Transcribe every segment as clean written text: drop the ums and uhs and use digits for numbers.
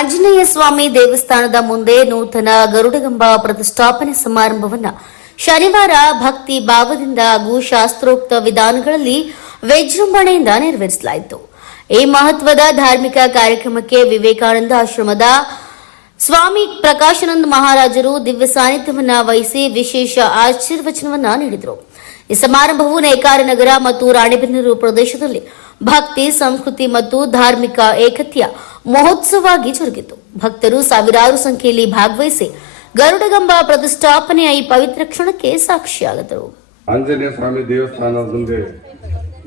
ಆಂಜನೇಯ ಸ್ವಾಮಿ ದೇವಸ್ಥಾನದ ಮುಂದೆ ನೂತನ ಗರುಡಗಂಬ ಪ್ರತಿಷ್ಠಾಪನೆ ಸಮಾರಂಭವನ್ನು ಶನಿವಾರ ಭಕ್ತಿ ಭಾವದಿಂದ ಹಾಗೂ ಶಾಸ್ತ್ರೋಕ್ತ ವಿಧಾನಗಳಲ್ಲಿ ವಿಜೃಂಭಣೆಯಿಂದ ನೆರವೇರಿಸಲಾಯಿತು. ಈ ಮಹತ್ವದ ಧಾರ್ಮಿಕ ಕಾರ್ಯಕ್ರಮಕ್ಕೆ ವಿವೇಕಾನಂದ ಆಶ್ರಮದ ಸ್ವಾಮಿ ಪ್ರಕಾಶಾನಂದ ಮಹಾರಾಜರು ದಿವ್ಯ ಸಾನ್ನಿಧ್ಯವನ್ನ ವಹಿಸಿ ವಿಶೇಷ ಆಶೀರ್ವಚನವನ್ನ ನೀಡಿದರು. ಈ ಸಮಾರಂಭವು ನೇಕಾರ ನಗರ ಮತ್ತು ರಾಣೆಬೆನ್ನೂರು ಪ್ರದೇಶದಲ್ಲಿ ಭಕ್ತಿ, ಸಂಸ್ಕೃತಿ ಮತ್ತು ಧಾರ್ಮಿಕ ಏಕತೆಯ ಮಹೋತ್ಸವವಾಗಿ ಜರುಗಿತು. ಭಕ್ತರು ಸಾವಿರಾರು ಸಂಖ್ಯೆಯಲ್ಲಿ ಭಾಗವಹಿಸಿ ಗರುಡಗಂಬ ಪ್ರತಿಷ್ಠಾಪನೆಯ ಈ ಪವಿತ್ರ ಕ್ಷಣಕ್ಕೆ ಸಾಕ್ಷಿಯಾದರು. ಆಂಜನೇಯ ಸ್ವಾಮಿ ದೇವಸ್ಥಾನದ ಮುಂದೆ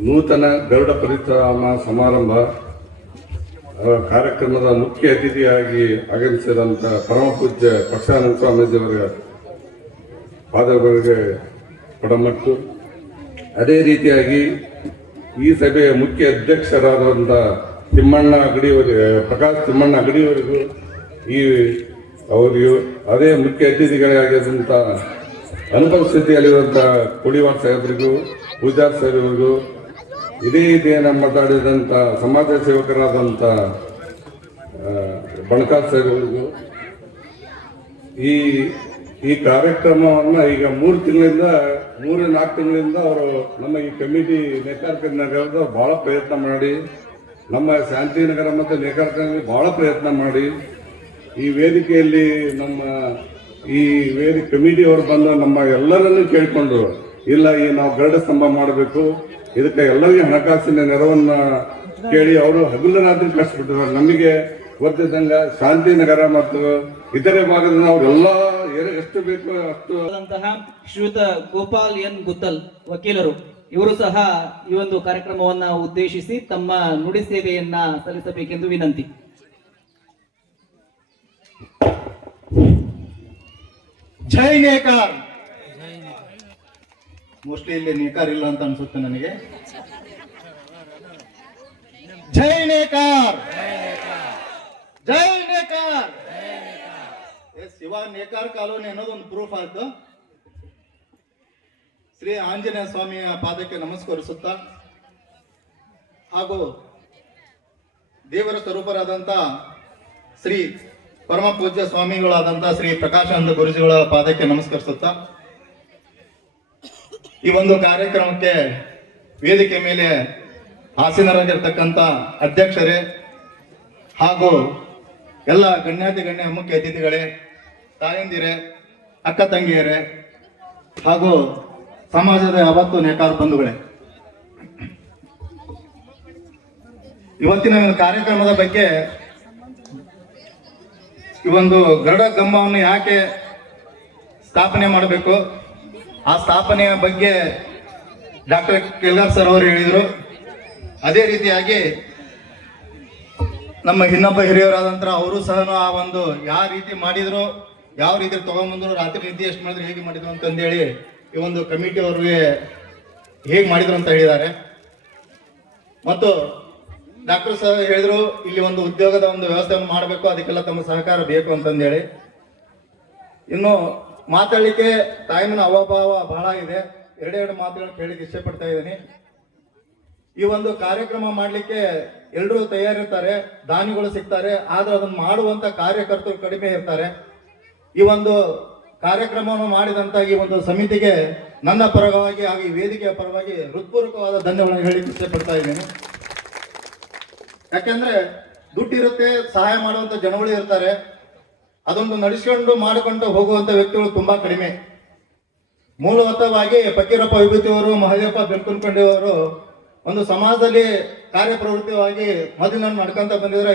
ನೂತನ ಗರುಡ ಪರಿಕ್ರಮ ಸಮಾರಂಭ ಕಾರ್ಯಕ್ರಮದ ಮುಖ್ಯ ಅತಿಥಿಯಾಗಿ ಆಗಮಿಸಿದಂತ ಪರಮ ಪೂಜ್ಯ ಪ್ರಕಾಶಾನಂದ ಸ್ವಾಮೀಜಿಯವರ ಪಾದಗಳಿಗೆ ಪಡಮಟ್ಟು. ಅದೇ ರೀತಿಯಾಗಿ ಈ ಸಭೆಯ ಮುಖ್ಯ ಅಧ್ಯಕ್ಷರಾದಂಥ ಪ್ರಕಾಶ್ ತಿಮ್ಮಣ್ಣ ಅಗಡಿಯವರಿಗೂ ಅವರಿಗೂ ಅದೇ ಮುಖ್ಯ ಅತಿಥಿಗಳಾಗಿದ್ದಂಥ ಅನುಪಸ್ಥಿತಿಯಲ್ಲಿರುವಂಥ ಕುಡಿವಾಡ್ ಸಾಹೇಬರಿಗೂ, ಪೂಜಾರ್ ಸಾಹೇಬರಿಗೂ, ಇದೇ ರೀತಿಯನ್ನು ಮಾತಾಡಿದಂಥ ಸಮಾಜ ಸೇವಕರಾದಂಥ ಬಣಕಾರ್ ಸಾಹೇಬರಿಗೂ ಈ ಕಾರ್ಯಕ್ರಮವನ್ನು ಈಗ 3-4 ತಿಂಗಳಿಂದ ಅವರು ನಮ್ಮ ಈ ಕಮಿಟಿ ನೇಕಾರಕ ನಗರದ ಬಹಳ ಪ್ರಯತ್ನ ಮಾಡಿ, ನಮ್ಮ ಶಾಂತಿನಗರ ಮತ್ತು ನೇಕಾರಕ ಬಹಳ ಪ್ರಯತ್ನ ಮಾಡಿ ಈ ವೇದಿಕೆಯಲ್ಲಿ ನಮ್ಮ ಈ ಕಮಿಟಿಯವರು ಬಂದು ನಮ್ಮ ಎಲ್ಲರನ್ನೂ ಕೇಳಿಕೊಂಡ್ರು, ಇಲ್ಲ ನಾವು ಗರುಡ ಸ್ತಂಭ ಮಾಡಬೇಕು, ಇದಕ್ಕೆ ಎಲ್ಲರಿಗೂ ಹಣಕಾಸಿನ ನೆರವನ್ನ ಕೇಳಿ ಅವರು ಹಗಲು ರಾತ್ರಿ ಕಷ್ಟಪಟ್ಟಿದ್ದಾರೆ. ನಮಗೆ ಗೊತ್ತಿದ್ದಂಗ ಶಾಂತಿನಗರ ಮತ್ತು ಇತರೆ ಭಾಗದಿಂದ ಅವರೆಲ್ಲ ಎಷ್ಟು ಬೇಕು ಅಷ್ಟು ಶ್ರೀಯುತ ಗೋಪಾಲ್ ಎನ್ ಗುತ್ತಲ್ ವಕೀಲರು ಇವರು ಸಹ ಈ ಒಂದು ಕಾರ್ಯಕ್ರಮವನ್ನ ಉದ್ದೇಶಿಸಿ ತಮ್ಮ ನುಡಿ ಸೇವೆಯನ್ನ ಸಲ್ಲಿಸಬೇಕೆಂದು ವಿನಂತಿ. ಜೈ ನೇಕಾರ್. ಮೋಸ್ಟ್ಲಿ ಇಲ್ಲಿ ನೇಕಾರ್ ಇಲ್ಲ ಅಂತ ಅನ್ಸುತ್ತೆ ನನಗೆ. ಜೈ ನೇಕಾರ್, ಜೈ ನೇಕಾರ್. ಶಿವ ನೇಕಾರ್ ಕಾಲೋನಿ ಅನ್ನೋದೊಂದು ಪ್ರೂಫ್ ಆಯ್ತು. ಶ್ರೀ ಆಂಜನೇಯ ಸ್ವಾಮಿಯ ಪಾದಕ್ಕೆ ನಮಸ್ಕರಿಸುತ್ತಾ ಹಾಗೂ ದೇವರ ಸ್ವರೂಪರಾದಂತ ಶ್ರೀ ಪರಮ ಪೂಜ್ಯ ಸ್ವಾಮಿಗಳಾದಂತ ಶ್ರೀ ಪ್ರಕಾಶಾನಂದ ಗುರುಜಿಗಳ ಪಾದಕ್ಕೆ ನಮಸ್ಕರಿಸುತ್ತಾ ಈ ಒಂದು ಕಾರ್ಯಕ್ರಮಕ್ಕೆ ವೇದಿಕೆ ಮೇಲೆ ಆಸೀನರಾಗಿರ್ತಕ್ಕಂಥ ಅಧ್ಯಕ್ಷರೇ ಹಾಗೂ ಎಲ್ಲ ಗಣ್ಯ ಮುಖ್ಯ ಅತಿಥಿಗಳೇ, ತಾಯಂದಿರೇ, ಅಕ್ಕ ತಂಗಿಯರೇ ಹಾಗೂ ಸಮಾಜದ ಯಾವತ್ತು ನೇಕಾರ ಬಂಧುಗಳೇ, ಇವತ್ತಿನ ಕಾರ್ಯಕ್ರಮದ ಬಗ್ಗೆ ಈ ಒಂದು ಗರುಡ ಗಂಬವನ್ನು ಯಾಕೆ ಸ್ಥಾಪನೆ ಮಾಡಬೇಕು, ಆ ಸ್ಥಾಪನೆಯ ಬಗ್ಗೆ ಡಾಕ್ಟರ್ ಕೆಲ್ಗಾರ್ ಸರ್ ಅವರು ಹೇಳಿದರು. ಅದೇ ರೀತಿಯಾಗಿ ನಮ್ಮ ಇನ್ನೊಬ್ಬ ಹಿರಿಯರಾದಂತರ ಅವರು ಸಹ ಆ ಒಂದು ಯಾವ ರೀತಿ ಮಾಡಿದ್ರು, ಯಾವ ರೀತಿ ತಗೊಂಡ್ಬಂದ್ರು, ರಾತ್ರಿ ನಿದ್ದೆ ಎಷ್ಟು ಮಾಡಿದ್ರು, ಹೇಗೆ ಮಾಡಿದ್ರು ಅಂತಂದೇಳಿ ಈ ಒಂದು ಕಮಿಟಿ ಅವ್ರಿಗೆ ಹೇಗೆ ಮಾಡಿದ್ರು ಅಂತ ಹೇಳಿದ್ದಾರೆ. ಮತ್ತು ಡಾಕ್ಟರ್ ಸರ್ ಹೇಳಿದ್ರು ಇಲ್ಲಿ ಒಂದು ಉದ್ಯೋಗದ ಒಂದು ವ್ಯವಸ್ಥೆಯನ್ನು ಮಾಡಬೇಕು, ಅದಕ್ಕೆಲ್ಲ ತಮ್ಮ ಸಹಕಾರ ಬೇಕು ಅಂತಂದೇಳಿ. ಇನ್ನು ಮಾತಾಡಲಿಕ್ಕೆ ಟೈಮಿನ ಅಭಾವ ಬಹಳ ಇದೆ. ಎರಡೆರಡು ಮಾತುಗಳನ್ನು ಕೇಳಲಿಕ್ಕೆ ಇಷ್ಟ ಪಡ್ತಾ ಇದ್ದೀನಿ. ಈ ಒಂದು ಕಾರ್ಯಕ್ರಮ ಮಾಡಲಿಕ್ಕೆ ಎಲ್ಲರೂ ತಯಾರಿರ್ತಾರೆ, ದಾನಿಗಳು ಸಿಗ್ತಾರೆ, ಆದ್ರೆ ಅದನ್ನು ಮಾಡುವಂತ ಕಾರ್ಯಕರ್ತರು ಕಡಿಮೆ ಇರ್ತಾರೆ. ಈ ಒಂದು ಕಾರ್ಯಕ್ರಮವನ್ನು ಮಾಡಿದಂತ ಈ ಒಂದು ಸಮಿತಿಗೆ ನನ್ನ ಪರವಾಗಿ ಹಾಗೂ ಈ ವೇದಿಕೆಯ ಪರವಾಗಿ ಹೃತ್ಪೂರ್ವಕವಾದ ಧನ್ಯವಾದಗಳನ್ನು ಹೇಳಲಿಕ್ಕೆ ಇಷ್ಟಪಡ್ತಾ ಇದ್ದೀನಿ. ಯಾಕೆಂದ್ರೆ ದುಡ್ಡಿರುತ್ತೆ, ಸಹಾಯ ಮಾಡುವಂತ ಜನಗಳು ಇರ್ತಾರೆ, ಅದೊಂದು ನಡೆಸಿಕೊಂಡು ಮಾಡಿಕೊಂಡು ಹೋಗುವಂತ ವ್ಯಕ್ತಿಗಳು ತುಂಬಾ ಕಡಿಮೆ. ಮೂಲಭೂತವಾಗಿ ಫಕೀರಪ್ಪ ವಿಭೂತಿಯವರು, ಮಹದೇವಪ್ಪ ಬೆಳ್ಕೊಂಡವರು ಒಂದು ಸಮಾಜದಲ್ಲಿ ಕಾರ್ಯಪ್ರವೃತ್ತಿಯಾಗಿ ಮೊದಲಿನ ನಡ್ಕೊಂತ ಬಂದಿದ್ರೆ